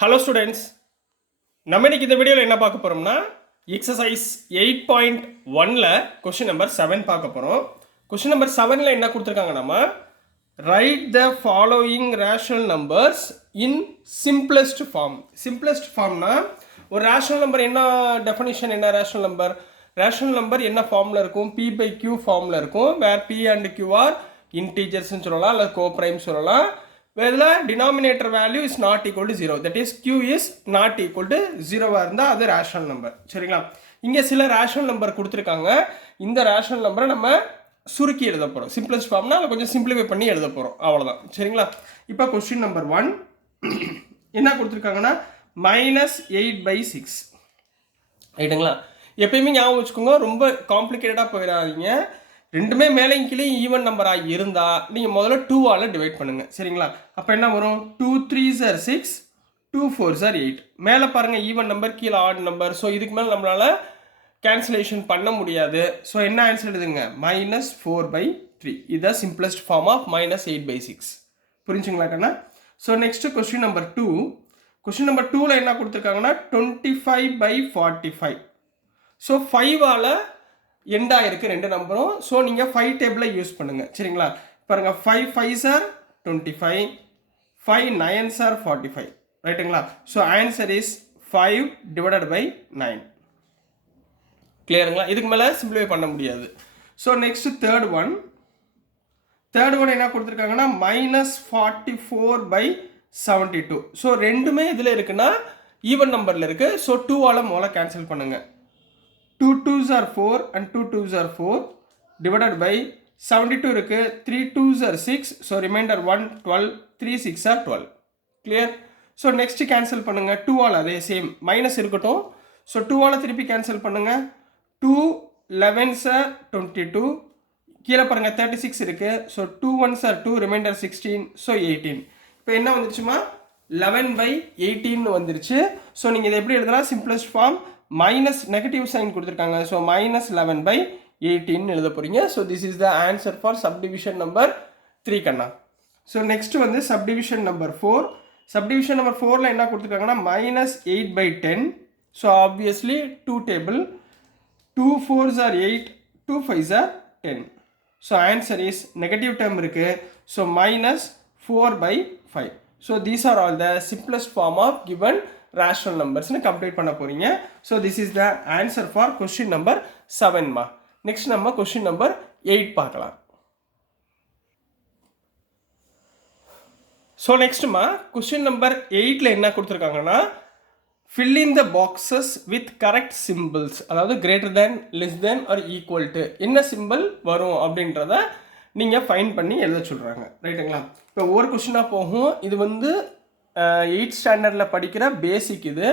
Hello students, நம்ம இன்னைக்கு இந்த வீடியோவில் என்ன பார்க்க போகிறோம்னா எக்ஸசைஸ் 8.1ல் கொஷின் நம்பர் 7 பார்க்க போகிறோம். கொஷின் நம்பர் 7ல் என்ன கொடுத்துருக்காங்க, நம்ம write the following rational numbers in simplest form. Simplest ஃபார்ம்னா ஒரு ரேஷனல் நம்பர் என்ன டெஃபினிஷன், என்ன ரேஷனல் நம்பர் என்ன ஃபார்மில் இருக்கும், பி பை கியூ ஃபார்மில் இருக்கும். Where P and Q are இன்டீஜர்ஸ்ன்னு சொல்லலாம், இல்லை கோப்ரைம் சொல்லலாம். இதில் denominator value is not equal to 0, that is Q is not equal to 0வாக இருந்தால் அது ரேஷனல் நம்பர். சரிங்களா? இங்கே சில ரேஷனல் நம்பர் கொடுத்துருக்காங்க. இந்த ரேஷனல் நம்பரை நம்ம சுருக்கி எழுத போகிறோம். சிம்பிளஸ்ட் ஃபார்ம்னா அதை கொஞ்சம் சிம்பிளிஃபை பண்ணி எழுத போகிறோம், அவ்வளோதான். சரிங்களா? இப்போ கொஸ்டின் நம்பர் 1 என்ன கொடுத்துருக்காங்கன்னா -8/6. ரைட்டுங்களா? எப்பயுமே ஞாபகம் வச்சுக்கோங்க, ரொம்ப காம்ப்ளிகேட்டடாக போயிடாதீங்க. ரெண்டுமே மேலே கீழே ஈவன் நம்பராக இருந்தால் நீங்கள் முதல்ல 2ஆல் டிவைட் பண்ணுங்கள். சரிங்களா? அப்போ என்ன வரும்? 2 3s are 6, 2 4s are 8. மேலே பாருங்கள் ஈவன் நம்பர், கீழே ஆட் நம்பர். ஸோ இதுக்கு மேலே நம்மளால் கேன்சலேஷன் பண்ண முடியாது. ஸோ என்ன ஆன்சர் எழுதுங்க? -4/3. இதுதான் சிம்பிளஸ்ட் ஃபார்ம் ஆஃப் -8/6. புரிஞ்சுங்களா கண்ணா? So next question number 2. Question number 2ல் என்ன கொடுத்துருக்காங்கன்னா 25/45. ஸோ 5ஆல் எண்டாக இருக்குது ரெண்டு நம்பரும். ஸோ நீங்கள் 5 டேபிளை யூஸ் பண்ணுங்கள். சரிங்களா? பாருங்கள், 5 5s are 25, 5 9s are 45. ரைட்டுங்களா? So answer is 5 / 9. கிளியருங்களா? இதுக்கு மேலே சிம்பிளிஃபை பண்ண முடியாது. ஸோ நெக்ஸ்ட் தேர்ட் ஒன் என்ன கொடுத்துருக்காங்கன்னா -44/72. ஸோ ரெண்டுமே இதில் இருக்குன்னா ஈவன் நம்பரில் இருக்குது. ஸோ 2ஆல் முதல்ல கேன்சல் பண்ணுங்கள். 2 2s are 4 and 2 2s are 4 divided by 72 இருக்கு. 3 2s are 6. So remainder 1 12, 3 6 are 12. Clear? So next cancel பண்ணுங்க. 2ஆல் அதே சேம் மைனஸ் இருக்கட்டும். ஸோ 2ஆல் திருப்பி கேன்சல் பண்ணுங்க. 2 11s are 22. கீழே பாருங்க 36 இருக்கு. So 2 1s are 2, remainder 16. So 18. இப்போ என்ன வந்துருச்சுமா? 11/18 வந்துருச்சு. ஸோ நீங்கள் இதை எப்படி எழுதலாம்? Simplest form minus negative sign கொடுத்துருக்காங்க. ஸோ -11/18 எழுத போகிறீங்க. So this is the answer for subdivision number 3 கண்ணா. ஸோ நெக்ஸ்ட் வந்து சப்டிவிஷன் நம்பர் 4. சப்டிவிஷன் நம்பர் 4ல் என்ன கொடுத்துருக்காங்கன்னா -8/10. So obviously 2 table. 2 4s are 8, 2 5s are 10. So answer is negative term இருக்குது. So -4/5. So these are all the simplest form of given rational numbers complete பண்ண போறீங்க. So this is the answer for question number 7மா. Next நம்ம question number 8 பார்க்கலாம். So நெக்ஸ்ட்மா question number 8ல் என்ன கொடுத்துருக்காங்கன்னா fill in the boxes with correct symbols. அதாவது greater than, less than or equal to என்ன சிம்பிள் வரும் அப்படின்றத நீங்கள் ஃபைண்ட் பண்ணி எழுத சொல்கிறாங்க. ரைட்டுங்களா? இப்போ ஒவ்வொரு கொஸ்டினாக போகும். இது வந்து 8th ஸ்டாண்டர்டில் படிக்கிற பேசிக். இது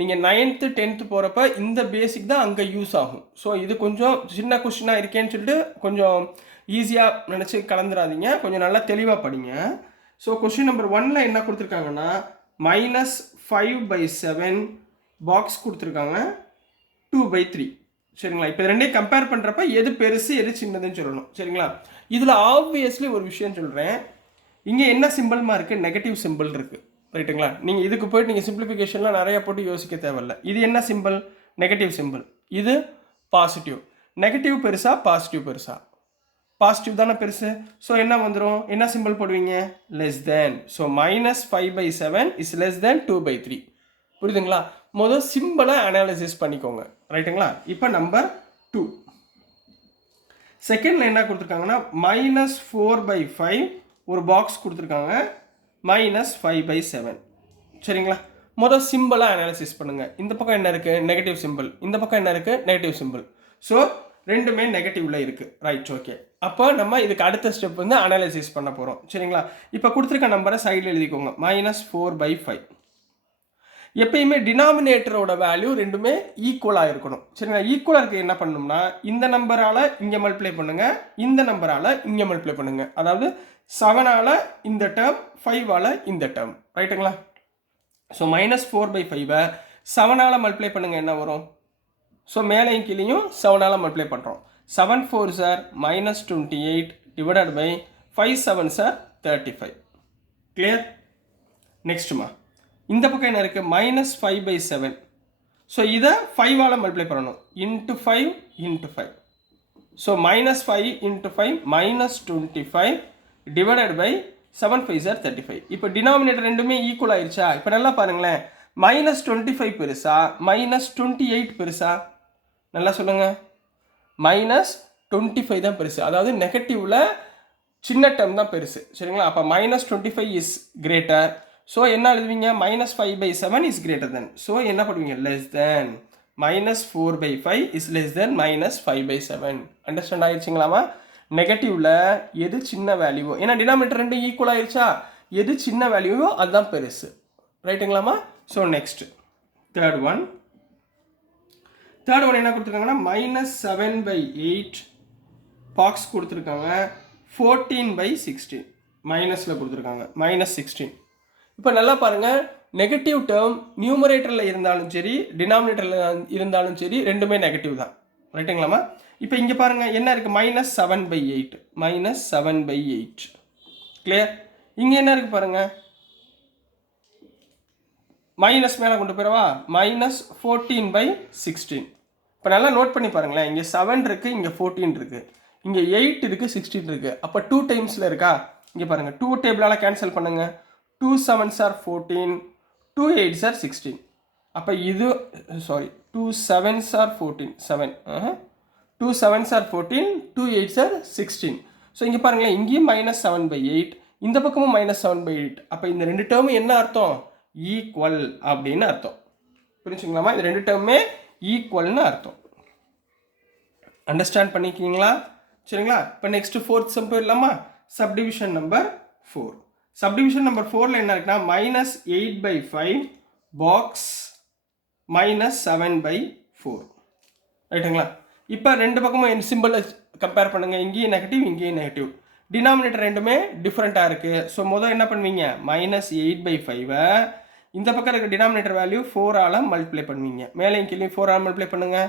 நீங்கள் 9th 10th போகிறப்ப இந்த பேசிக் தான் அங்கே யூஸ் ஆகும். ஸோ இது கொஞ்சம் சின்ன கொஸ்டினாக இருக்கேன்னு சொல்லிட்டு கொஞ்சம் ஈஸியாக நினச்சி கலந்துடாதீங்க, கொஞ்சம் நல்லா தெளிவாக படிங்க. ஸோ கொஸ்டின் நம்பர் 1ல் என்ன கொடுத்துருக்காங்கன்னா -5/7 பாக்ஸ் கொடுத்துருக்காங்க 2/3. சரிங்களா? இப்போ ரெண்டையும் கம்பேர் பண்ணுறப்ப எது பெருசு எது சின்னதுன்னு சொல்லணும். சரிங்களா? இதில் ஆப்வியஸ்லி ஒரு விஷயம் சொல்கிறேன். இங்கே என்ன சிம்பிள்மா இருக்குது? நெகட்டிவ் சிம்பிள் இருக்குது. ரைட்டுங்களா? நீங்கள் இதுக்கு போய்ட்டு நீங்கள் சிம்பிளிஃபிகேஷன்லாம் நிறையா போட்டு யோசிக்க தேவையில்லை. இது என்ன சிம்பிள்? Negative simple. இது பாசிட்டிவ். நெகட்டிவ் பெருசா பாசிட்டிவ் பெருசா? பாசிட்டிவ் தானே பெருசு. ஸோ என்ன வந்துடும்? என்ன சிம்பிள் போடுவீங்க? Less than. So -5/7 is less than 2/3. புரியுதுங்களா? முதல் சிம்பிளை அனாலிசிஸ் பண்ணிக்கோங்க. ரைட்டுங்களா? இப்போ நம்பர் 2 செகண்டில் என்ன கொடுத்துருக்காங்கன்னா -4/5 ஒரு பாக்ஸ் கொடுத்துருக்காங்க -5/7. சரிங்களா? முதல் சிம்பிளை அனாலிசிஸ் பண்ணுங்கள். இந்த பக்கம் என்ன இருக்குது? Negative simple. இந்த பக்கம் என்ன இருக்குது? Negative simple. ஸோ ரெண்டுமே நெகட்டிவில் இருக்குது. Right, okay. அப்போ நம்ம இதுக்கு அடுத்த ஸ்டெப் வந்து அனாலிசிஸ் பண்ண போகிறோம். சரிங்களா? இப்போ கொடுத்துருக்க நம்பரை சைடில் எழுதிக்கோங்க. -4/5. எப்பயுமே டினாமினேட்டரோட வேல்யூ ரெண்டுமே ஈக்குவலாக இருக்கணும். சரிங்களா? ஈக்குவலாக இருக்க என்ன பண்ணணும்னா இந்த நம்பரால் இங்கே மல்டிப்ளை பண்ணுங்கள், இந்த நம்பரால் இங்கே மல்டிப்ளை பண்ணுங்கள். அதாவது 7ஆல் இந்த டேர்ம், 5ஆல் இந்த டேர்ம். ரைட்டுங்களா? ஸோ -4/5 7ஆல் மல்டிப்ளை பண்ணுங்கள், என்ன வரும்? ஸோ மேலேயும் கீழேயும் 7ஆல் மல்டிப்ளை பண்ணுறோம். 7 4s are -28 divided by 5 7s are 35. Clear? நெக்ஸ்ட்டுமா இந்த பக்கம் என்ன இருக்குது -5/7. ஸோ இதை 5ஆல் மல்டிப்ளை பண்ணணும் into 5 into 5. So -5 into 5 -25 divided by 7 5 are 35. இப்போ டினாமினேட்டர் ரெண்டுமே ஈக்குவல் ஆயிடுச்சா? இப்போ நல்லா பாருங்களேன், -25 பெருசா -28 பெருசா? நல்லா சொல்லுங்கள். -25 தான் பெருசு. அதாவது நெகட்டிவ்ல சின்ன டேர்ம் தான் பெருசு. சரிங்களா? அப்போ -25 இஸ் கிரேட்டர். ஸோ என்ன எழுதுவீங்க? -5/7 இஸ் கிரேட்டர் தென். ஸோ என்ன பண்ணுவீங்க? Less than. -4/5 is less than -5/7. Understand ஆயிடுச்சுங்களாமா? நெகட்டிவ்ல எது சின்ன வேல்யூவோ, ஏன்னா டினாமினேட்டர் ரெண்டும் ஈக்குவல் ஆயிடுச்சா, எது சின்ன வேல்யூவோ அதுதான் பெருசு. ரைட்டுங்களாமா? ஸோ நெக்ஸ்ட் தேர்ட் ஒன் என்ன கொடுத்துருக்காங்கன்னா -7/8 பாக்ஸ் கொடுத்துருக்காங்க. 14/16 மைனஸில் கொடுத்துருக்காங்க -16. இப்போ நல்லா பாருங்கள், நெகட்டிவ் டேர்ம் நியூமரேட்டரில் இருந்தாலும் சரி டினாமினேட்டரில் இருந்தாலும் சரி ரெண்டுமே நெகட்டிவ் தான். ரைட்டுங்களாமா? இப்போ இங்கே பாருங்கள் என்ன இருக்குது? -7/8 -7/8. கிளியர்? இங்கே என்ன இருக்குது பாருங்கள், மைனஸ் மேலே கொண்டு போயிடவா? -14/16. இப்போ நல்லா நோட் பண்ணி பாருங்களேன், இங்கே 7 இருக்குது, இங்கே 14 இருக்குது, இங்கே 8 இருக்குது, 16 இருக்குது. அப்போ 2 டைம்ஸில் இருக்கா? இங்கே பாருங்கள், 2 டேபிளால் கேன்சல் பண்ணுங்கள். 2 7s are 14, 2 8s are 16. அப்போ இது 2 7s are 14, 7 2 7s are 14, 2 8s are 16. So இங்கே பாருங்களேன், இங்கேயும் -7/8, இந்த பக்கமும் -7/8. அப்போ இந்த ரெண்டு டேர்மும் என்ன அர்த்தம்? ஈக்குவல் அப்படின்னு அர்த்தம். புரிஞ்சுங்களாமா? இந்த ரெண்டு டேர்மே ஈக்குவல்னு அர்த்தம். அண்டர்ஸ்டாண்ட் பண்ணிக்கிங்களா? சரிங்களா? இப்போ நெக்ஸ்ட் ஃபோர்த் சம் போயிடலாமா? Subdivision number 4. சப்டிவிஷன் நம்பர் 4ல் என்ன இருக்குன்னா -8/5 பாக்ஸ் -7/4. ரைட்டுங்களா? இப்போ ரெண்டு பக்கமும் என் சிம்பிள் கம்பேர் பண்ணுங்கள். இங்கேயும் நெகட்டிவ், இங்கேயும் நெகட்டிவ். டினாமினேட்டர் ரெண்டுமே டிஃப்ரெண்ட்டாக இருக்குது. ஸோ முதல் என்ன பண்ணுவீங்க? -8/5 இந்த பக்கம் இருக்க டினாமினேட்டர் வேல்யூ 4ஆல் மல்டிப்ளை பண்ணுவீங்க. மேலே கீழே 4ஆல் மல்டிப்ளை பண்ணுங்கள்.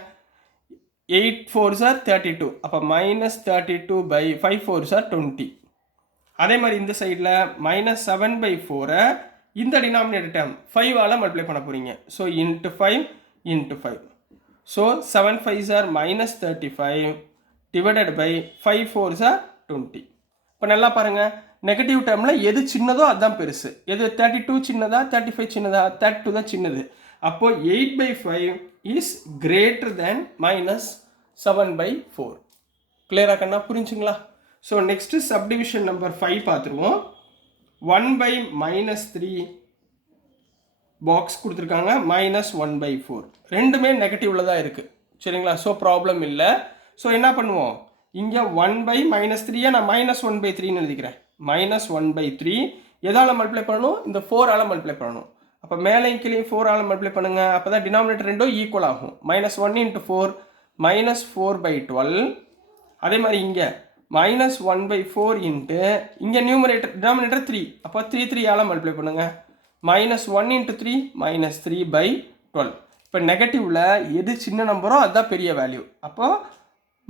8 4s are 32. அப்போ -32/5 4s are 20. அதே மாதிரி இந்த சைடில் -7/4 இந்த டினாமினேட்டர் டேர்ம் 5ஆல் மல்டிப்ளை பண்ண போகிறீங்க. So into 5 into 5. So 7 5s are -35 divided by 5 4s are 20. இப்போ நல்லா பாருங்கள், நெகட்டிவ் டேர்மில் எது சின்னதோ அதுதான் பெருசு. எது 32 சின்னதா 35 சின்னதா? 32 தான் சின்னது. அப்போது 8/5 இஸ் கிரேட்டர் தேன் -7/4. கிளியராக கண்ணா? புரிஞ்சுங்களா? ஸோ நெக்ஸ்ட்டு சப்டிவிஷன் நம்பர் 5 பார்த்துருவோம். 1/-3 பாக்ஸ் கொடுத்துருக்காங்க, -1/4. ரெண்டுமே நெகட்டிவில் தான் இருக்குது. சரிங்களா? ஸோ ப்ராப்ளம் இல்லை. ஸோ என்ன பண்ணுவோம்? இங்கே 1/-3 நான் -1/3ன்னு எழுதிக்கிறேன். -1/3 எதால் மல்டிப்ளை பண்ணணும்? இந்த 4ஆல் மல்டிப்ளை பண்ணணும். அப்போ மேலே கீழே 4ஆல் மல்டிப்ளை பண்ணுங்கள். அப்போ தான் டினாமினேட்டர் ரெண்டும் ஈக்குவல் ஆகும். -1 × 4 -4/12. அதே மாதிரி இங்கே -1/4 இன்ட்டு இங்கே நியூமரேட்டர் டினாமினேட்டர் 3. அப்போ 3ஆல் மல்டிப்ளை பண்ணுங்கள். -1 × 3 -3/12. இப்போ நெகட்டிவில் எது சின்ன நம்பரோ அதுதான் பெரிய வேல்யூ. அப்போ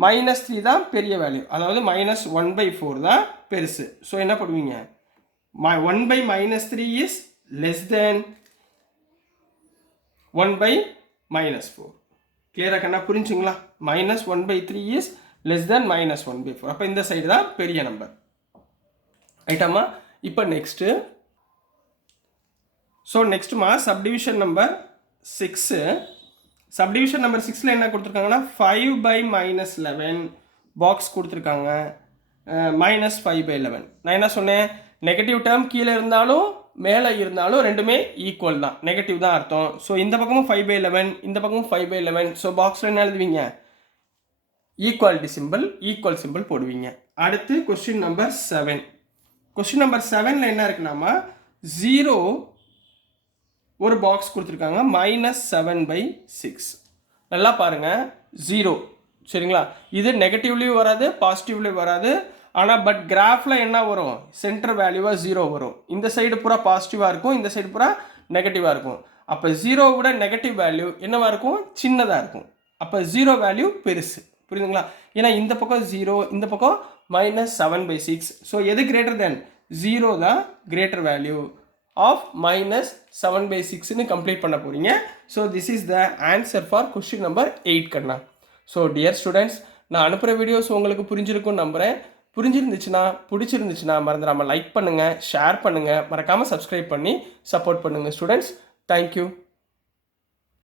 -3 தான் பெரிய வேல்யூ, அதாவது -1/4 தான் பெருசு. ஸோ என்ன பண்ணுவீங்க? 1/-3 இஸ் லெஸ் தேன் 1/-4. கிளியராக கண்ணா? புரிஞ்சுங்களா? -1/3 இஸ் லெஸ் தேன் -1/4. அப்போ இந்த சைடு தான் பெரிய நம்பர். ரைட்டாமா? இப்போ next subdivision number 6. Subdivision number 6ல் என்ன கொடுத்துருக்காங்கன்னா 5/-11 பாக்ஸ் கொடுத்துருக்காங்க. -5/11. நான் என்ன சொன்னேன்? நெகட்டிவ் டேர்ம் கீழே இருந்தாலும் மேலே இருந்தாலும் ரெண்டுமே ஈக்குவல் தான், நெகட்டிவ் தான் அர்த்தம். ஸோ இந்த பக்கமும் 5/11, இந்த பக்கமும் 5/11. ஸோ பாக்ஸில் என்ன எழுதுவீங்க? ஈக்குவாலிட்டி சிம்பிள், ஈக்குவல் சிம்பிள் போடுவீங்க. அடுத்து கொஸ்டின் நம்பர் 7. கொஸ்டின் நம்பர் 7ல் என்ன இருக்குன்னாமா 0 ஒரு பாக்ஸ் கொடுத்துருக்காங்க, -7/6. நல்லா பாருங்கள், 0. சரிங்களா? இது நெகட்டிவ்லேயும் வராது, பாசிட்டிவ்லேயும் வராது. ஆனால் பட் கிராஃபில் என்ன வரும்? சென்டர் வேல்யூவாக 0 வரும். இந்த சைடு பூரா பாசிட்டிவாக இருக்கும், இந்த சைடு பூரா நெகட்டிவாக இருக்கும். அப்போ 0 விட நெகட்டிவ் வேல்யூ என்னவாக இருக்கும்? சின்னதாக இருக்கும். அப்போ 0 வேல்யூ பெருசு. புரியுதுங்களா? ஏன்னா இந்த பக்கம் 0, இந்த பக்கம் -7/6. ஸோ எது கிரேட்டர் தென்? 0 தான் கிரேட்டர் வேல்யூ. ஆஃப் -7/6ன்னு கம்ப்ளீட் பண்ண போகிறீங்க. So this is the answer for question number 8 கண்ணா. ஸோ டியர் ஸ்டூடெண்ட்ஸ், நான் அனுப்புகிற வீடியோஸ் உங்களுக்கு புரிஞ்சிருக்கும்னு நம்புகிறேன். பிடிச்சிருந்துச்சுன்னா மறந்துடாமல் லைக் பண்ணுங்கள், ஷேர் பண்ணுங்கள், மறக்காமல் சப்ஸ்கிரைப் பண்ணி சப்போர்ட் பண்ணுங்கள் ஸ்டூடெண்ட்ஸ். தேங்க்யூ.